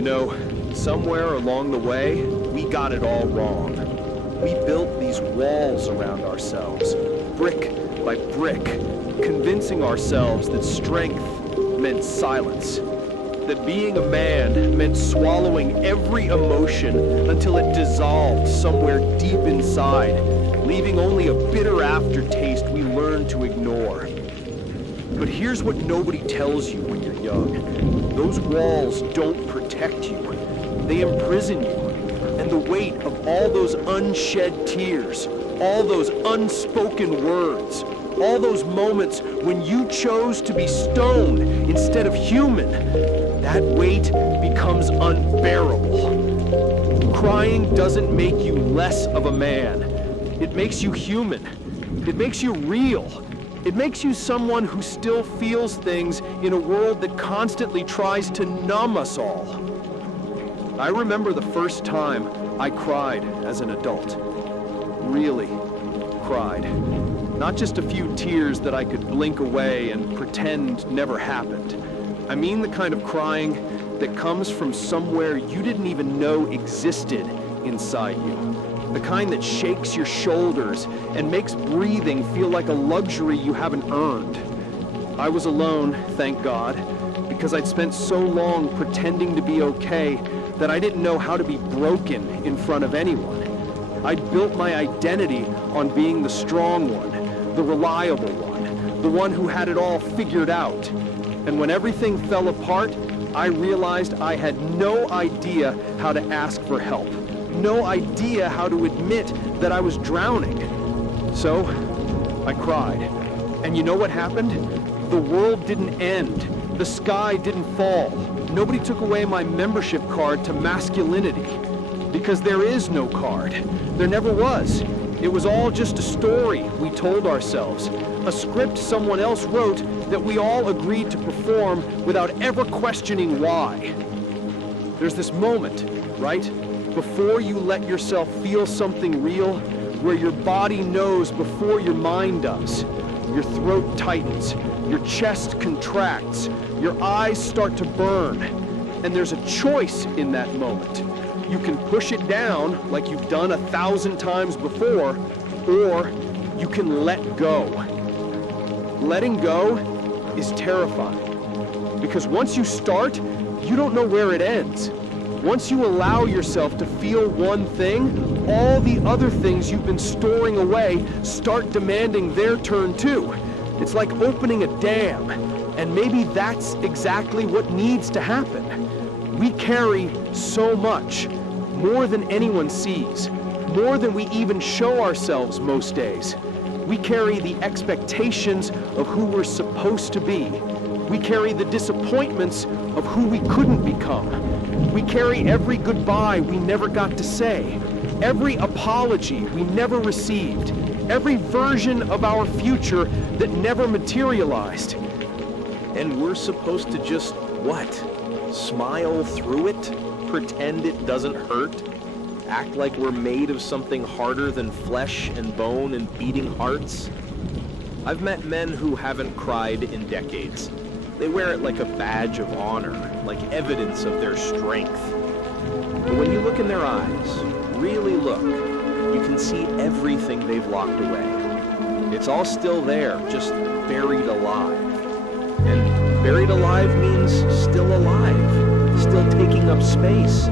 You know, somewhere along the way, we got it all wrong. We built these walls around ourselves, brick by brick, convincing ourselves that strength meant silence, that being a man meant swallowing every emotion until it dissolved somewhere deep inside, leaving only a bitter aftertaste we learned to ignore. But here's what nobody tells you when you're young. Those walls don't protect you. They imprison you. And the weight of all those unshed tears, all those unspoken words, all those moments when you chose to be stone instead of human, that weight becomes unbearable. Crying doesn't make you less of a man. It makes you human. It makes you real. It makes you someone who still feels things in a world that constantly tries to numb us all. I remember the first time I cried as an adult. Really cried. Not just a few tears that I could blink away and pretend never happened. I mean the kind of crying that comes from somewhere you didn't even know existed inside you. The kind that shakes your shoulders and makes breathing feel like a luxury you haven't earned. I was alone, thank God, because I'd spent so long pretending to be okay that I didn't know how to be broken in front of anyone. I'd built my identity on being the strong one, the reliable one, the one who had it all figured out. And when everything fell apart, I realized I had no idea how to ask for help. No idea how to admit that I was drowning. So, I cried. And you know what happened? The world didn't end. The sky didn't fall. Nobody took away my membership card to masculinity. Because there is no card. There never was. It was all just a story we told ourselves. A script someone else wrote that we all agreed to perform without ever questioning why. There's this moment, right? Before you let yourself feel something real, where your body knows before your mind does. Your throat tightens, your chest contracts, your eyes start to burn, and there's a choice in that moment. You can push it down like you've done 1,000 times before, or you can let go. Letting go is terrifying, because once you start, you don't know where it ends. Once you allow yourself to feel one thing, all the other things you've been storing away start demanding their turn too. It's like opening a dam, and maybe that's exactly what needs to happen. We carry so much, more than anyone sees, more than we even show ourselves most days. We carry the expectations of who we're supposed to be. We carry the disappointments of who we couldn't become. We carry every goodbye we never got to say, every apology we never received, every version of our future that never materialized. And we're supposed to just, what? Smile through it? Pretend it doesn't hurt? Act like we're made of something harder than flesh and bone and beating hearts? I've met men who haven't cried in decades. They wear it like a badge of honor, like evidence of their strength. But when you look in their eyes, really look, you can see everything they've locked away. It's all still there, just buried alive. And buried alive means still alive, still taking up space,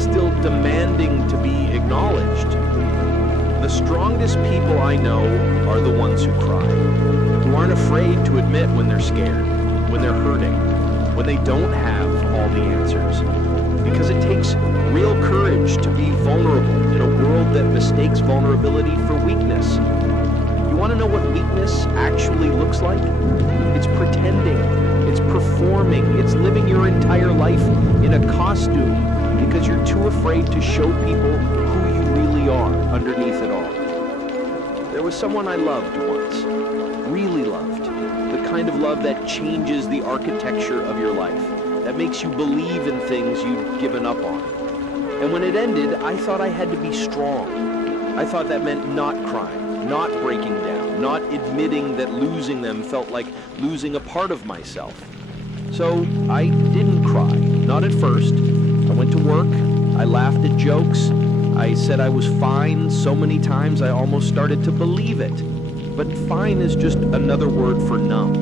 still demanding to be acknowledged. The strongest people I know are the ones who cry, who aren't afraid to admit when they're scared, when they're hurting, when they don't have all the answers. Because it takes real courage to be vulnerable in a world that mistakes vulnerability for weakness. You want to know what weakness actually looks like? It's pretending, it's performing, it's living your entire life in a costume because you're too afraid to show people who you really are underneath it all. There was someone I loved once, really loved. The kind of love that changes the architecture of your life, that makes you believe in things you'd given up on. And when it ended, I thought I had to be strong. I thought that meant not crying, not breaking down, not admitting that losing them felt like losing a part of myself. So I didn't cry, not at first. I went to work, I laughed at jokes, I said I was fine so many times I almost started to believe it. But fine is just another word for numb.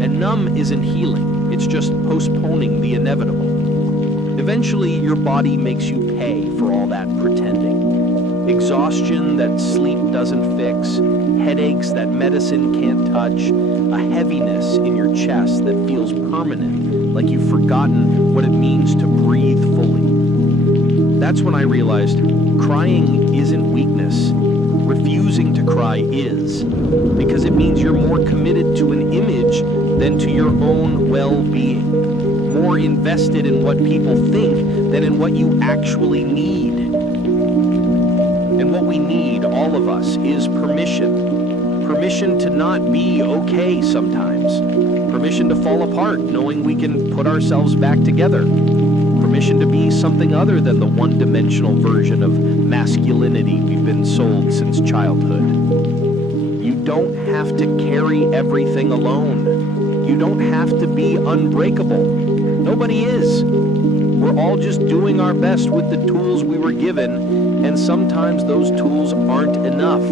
And numb isn't healing, it's just postponing the inevitable. Eventually, your body makes you pay for all that pretending. Exhaustion that sleep doesn't fix, headaches that medicine can't touch, a heaviness in your chest that feels permanent, like you've forgotten what it means to breathe fully. That's when I realized crying isn't weakness. Refusing to cry is, because it means you're more committed to an image than to your own well-being, more invested in what people think than in what you actually need. And what we need, all of us, is permission. Permission to not be okay sometimes. Permission to fall apart, knowing we can put ourselves back together. Permission to be something other than the one-dimensional version of masculinity we've been sold since childhood. You don't have to carry everything alone. You don't have to be unbreakable. Nobody is. We're all just doing our best with the tools we were given, and sometimes those tools aren't enough.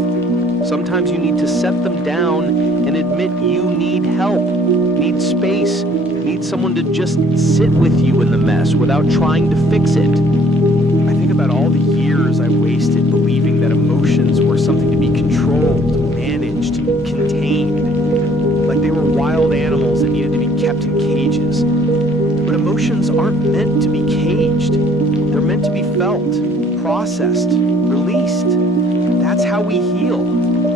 Sometimes you need to set them down and admit you need help, need space, need someone to just sit with you in the mess without trying to fix it. I think about all the years I wasted believing that emotions were something to be controlled, managed, contained, like they were wild animals that needed to be kept in cages. But emotions aren't meant to be caged. They're meant to be felt, processed, released. That's how we heal.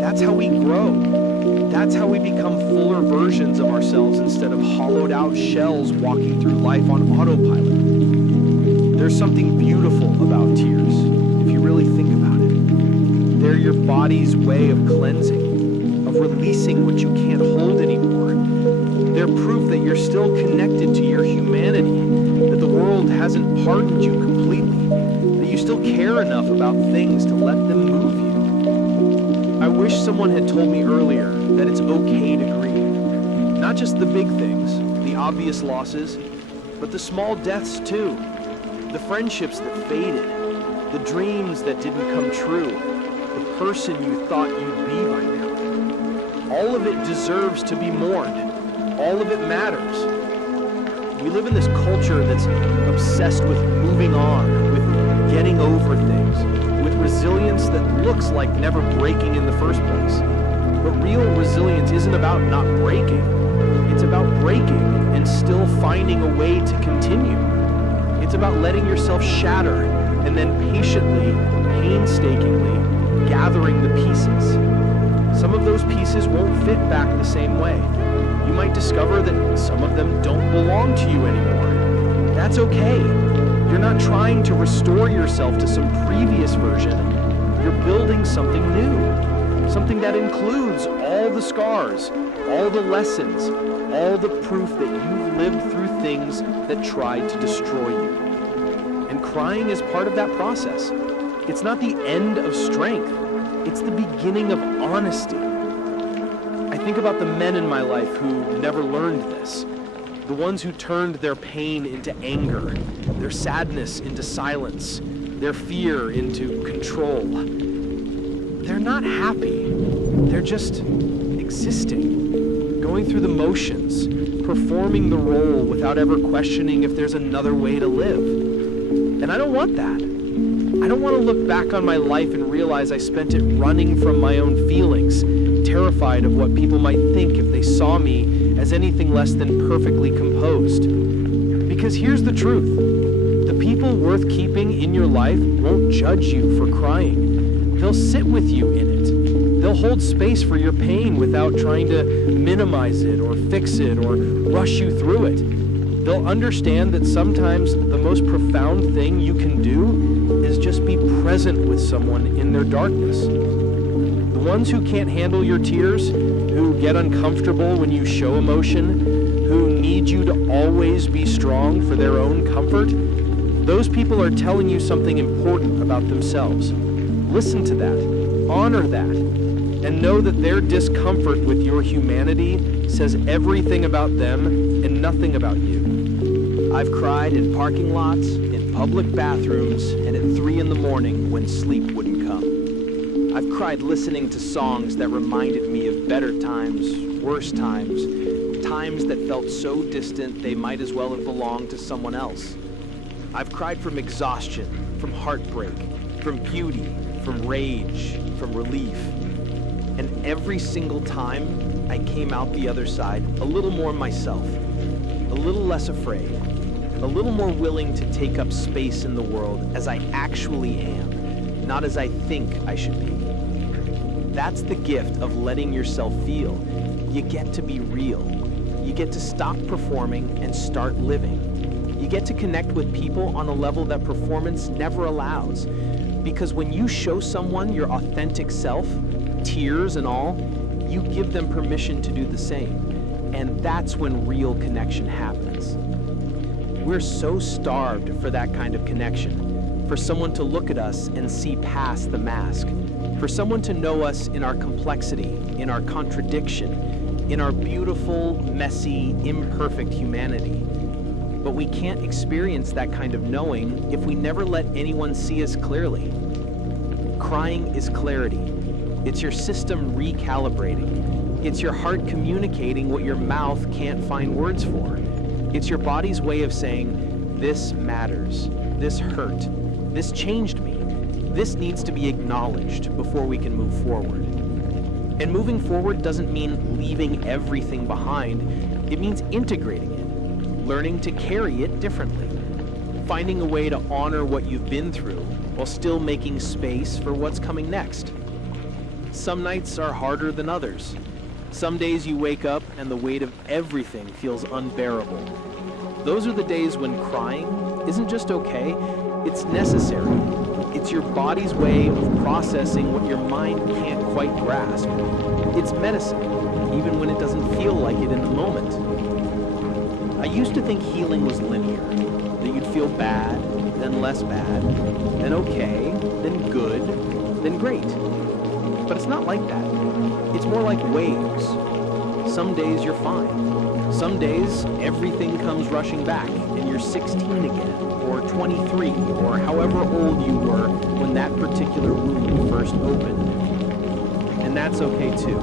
That's how we grow. That's how we become fuller versions of ourselves instead of hollowed out shells walking through life on autopilot. There's something beautiful about tears, if you really think about it. They're your body's way of cleansing, of releasing what you can't hold anymore. They're proof that you're still connected to your humanity, that the world hasn't hardened you completely, that you still care enough about things to let them move you. I wish someone had told me earlier that it's okay to grieve. Not just the big things, the obvious losses, but the small deaths too. The friendships that faded, the dreams that didn't come true, the person you thought you'd be by now. All of it deserves to be mourned. All of it matters. We live in this culture that's obsessed with moving on, with getting over things, with resilience that looks like never breaking in the first place. But real resilience isn't about not breaking. It's about breaking and still finding a way to continue. It's about letting yourself shatter and then patiently, painstakingly gathering the pieces. Some of those pieces won't fit back the same way. You might discover that some of them don't belong to you anymore. That's okay. You're not trying to restore yourself to some previous version. You're building something new. Something that includes all the scars, all the lessons, all the proof that you've lived through things that tried to destroy you. And crying is part of that process. It's not the end of strength. It's the beginning of honesty. I think about the men in my life who never learned this. The ones who turned their pain into anger, their sadness into silence, their fear into control. They're not happy. They're just existing, going through the motions, performing the role without ever questioning if there's another way to live. And I don't want that. I don't want to look back on my life and realize I spent it running from my own feelings, terrified of what people might think if they saw me as anything less than perfectly composed. Because here's the truth. The people worth keeping in your life won't judge you for crying. They'll sit with you in it. They'll hold space for your pain without trying to minimize it or fix it or rush you through it. They'll understand that sometimes the most profound thing you can do is just be present with someone in their darkness. The ones who can't handle your tears, who get uncomfortable when you show emotion, who need you to always be strong for their own comfort, those people are telling you something important about themselves. Listen to that, honor that, and know that their discomfort with your humanity says everything about them and nothing about you. I've cried in parking lots, in public bathrooms, and at 3 in the morning when sleep wouldn't come. I've cried listening to songs that reminded me of better times, worse times, times that felt so distant they might as well have belonged to someone else. I've cried from exhaustion, from heartbreak, from beauty, from rage, from relief. And every single time, I came out the other side a little more myself, a little less afraid, a little more willing to take up space in the world as I actually am, not as I think I should be. That's the gift of letting yourself feel. You get to be real. You get to stop performing and start living. You get to connect with people on a level that performance never allows. Because when you show someone your authentic self, tears and all, you give them permission to do the same. And that's when real connection happens. We're so starved for that kind of connection, for someone to look at us and see past the mask, for someone to know us in our complexity, in our contradiction, in our beautiful, messy, imperfect humanity. But we can't experience that kind of knowing if we never let anyone see us clearly. Crying is clarity. It's your system recalibrating. It's your heart communicating what your mouth can't find words for. It's your body's way of saying, this matters, this hurt, this changed me, this needs to be acknowledged before we can move forward. And moving forward doesn't mean leaving everything behind. It means integrating it, learning to carry it differently, finding a way to honor what you've been through while still making space for what's coming next. Some nights are harder than others. Some days you wake up and the weight of everything feels unbearable. Those are the days when crying isn't just okay, it's necessary. It's your body's way of processing what your mind can't quite grasp. It's medicine, even when it doesn't feel like it in the moment. I used to think healing was linear, that you'd feel bad, then less bad, then okay, then good, then great. But it's not like that. It's more like waves. Some days you're fine. Some days everything comes rushing back and you're 16 again, or 23, or however old you were when that particular wound first opened. And that's okay too.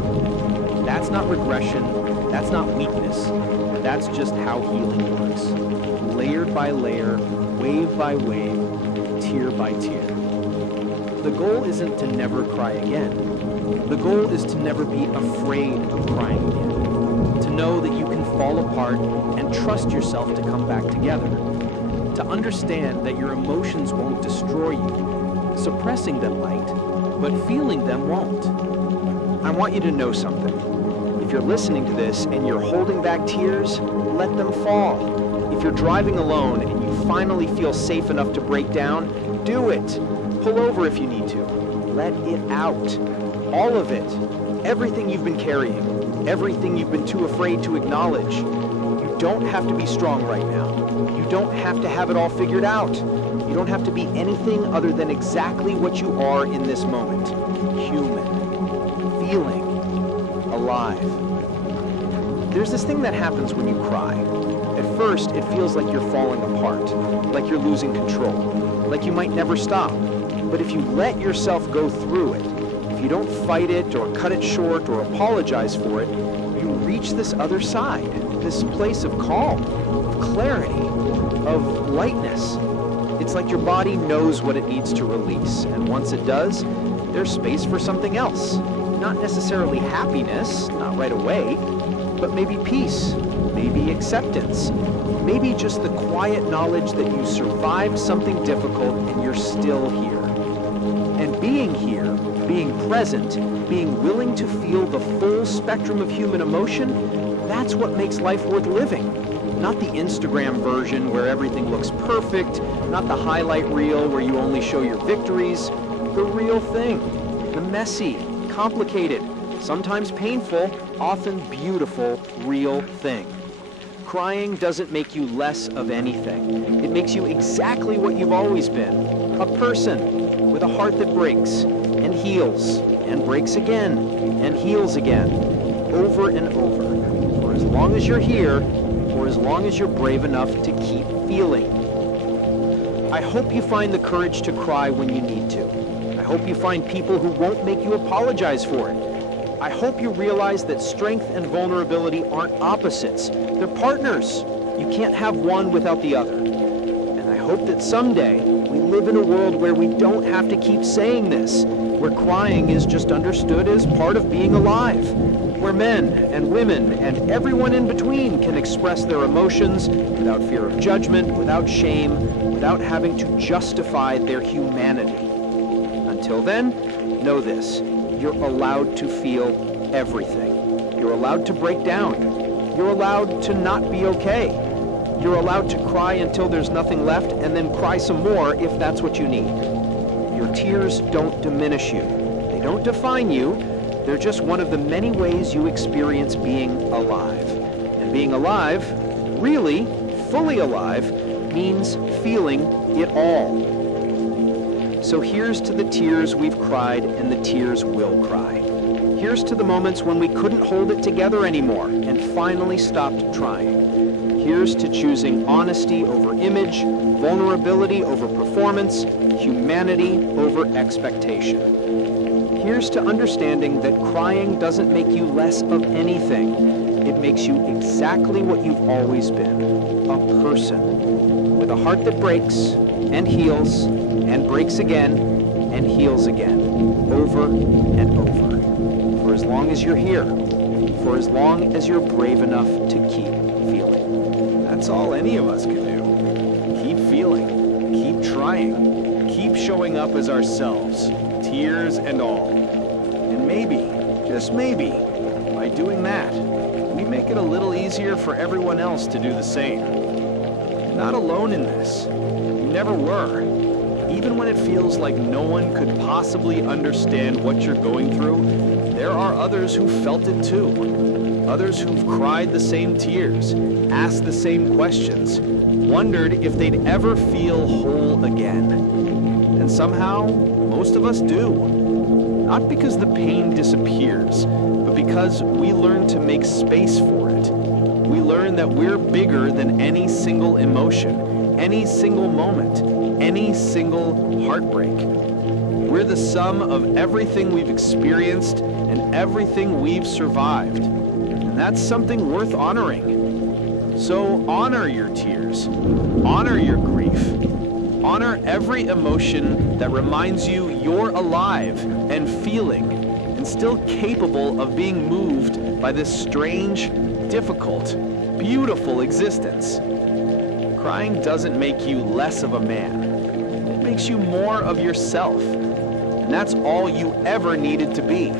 That's not regression, that's not weakness. That's just how healing works. Layered by layer, wave by wave, tear by tear. The goal isn't to never cry again. The goal is to never be afraid of crying again. To know that you can fall apart and trust yourself to come back together. To understand that your emotions won't destroy you. Suppressing them might, but feeling them won't. I want you to know something. If you're listening to this and you're holding back tears, let them fall. If you're driving alone and you finally feel safe enough to break down, do it. Pull over if you need to. Let it out. All of it. Everything you've been carrying. Everything you've been too afraid to acknowledge. You don't have to be strong right now. You don't have to have it all figured out. You don't have to be anything other than exactly what you are in this moment. Human. Feeling. Alive. There's this thing that happens when you cry. At first, it feels like you're falling apart, like you're losing control, like you might never stop. But if you let yourself go through it, if you don't fight it or cut it short or apologize for it, you reach this other side, this place of calm, of clarity, of lightness. It's like your body knows what it needs to release, and once it does, there's space for something else. Not necessarily happiness, not right away, but maybe peace, maybe acceptance, maybe just the quiet knowledge that you survived something difficult and you're still here. And being here, being present, being willing to feel the full spectrum of human emotion, that's what makes life worth living. Not the Instagram version where everything looks perfect, not the highlight reel where you only show your victories, the real thing, the messy, complicated, sometimes painful, often beautiful, real thing. Crying doesn't make you less of anything. It makes you exactly what you've always been, a person with a heart that breaks and heals and breaks again and heals again, over and over, for as long as you're here, or as long as you're brave enough to keep feeling. I hope you find the courage to cry when you need to. I hope you find people who won't make you apologize for it. I hope you realize that strength and vulnerability aren't opposites. They're partners. You can't have one without the other. And I hope that someday we live in a world where we don't have to keep saying this, where crying is just understood as part of being alive, where men and women and everyone in between can express their emotions without fear of judgment, without shame, without having to justify their humanity. Until then, know this: you're allowed to feel everything. You're allowed to break down. You're allowed to not be okay. You're allowed to cry until there's nothing left and then cry some more if that's what you need. Your tears don't diminish you. They don't define you. They're just one of the many ways you experience being alive. And being alive, really, fully alive, means feeling it all. So here's to the tears we've cried and the tears we'll cry. Here's to the moments when we couldn't hold it together anymore and finally stopped trying. Here's to choosing honesty over image, vulnerability over performance, humanity over expectation. Here's to understanding that crying doesn't make you less of anything. It makes you exactly what you've always been, a person, with a heart that breaks and heals and breaks again and heals again, over and over. For as long as you're here, for as long as you're brave enough to keep feeling. That's all any of us can do. Keep feeling, keep trying, keep showing up as ourselves, tears and all. And maybe, just maybe, by doing that, we make it a little easier for everyone else to do the same. You're not alone in this. You never were. Even when it feels like no one could possibly understand what you're going through, there are others who felt it too. Others who've cried the same tears, asked the same questions, wondered if they'd ever feel whole again. And somehow, most of us do. Not because the pain disappears, but because we learn to make space for it. We learn that we're bigger than any single emotion, any single moment, any single heartbreak. We're the sum of everything we've experienced and everything we've survived. And that's something worth honoring. So honor your tears, honor your grief, honor every emotion that reminds you you're alive and feeling and still capable of being moved by this strange, difficult, beautiful existence. Crying doesn't make you less of a man. It makes you more of yourself. And that's all you ever needed to be.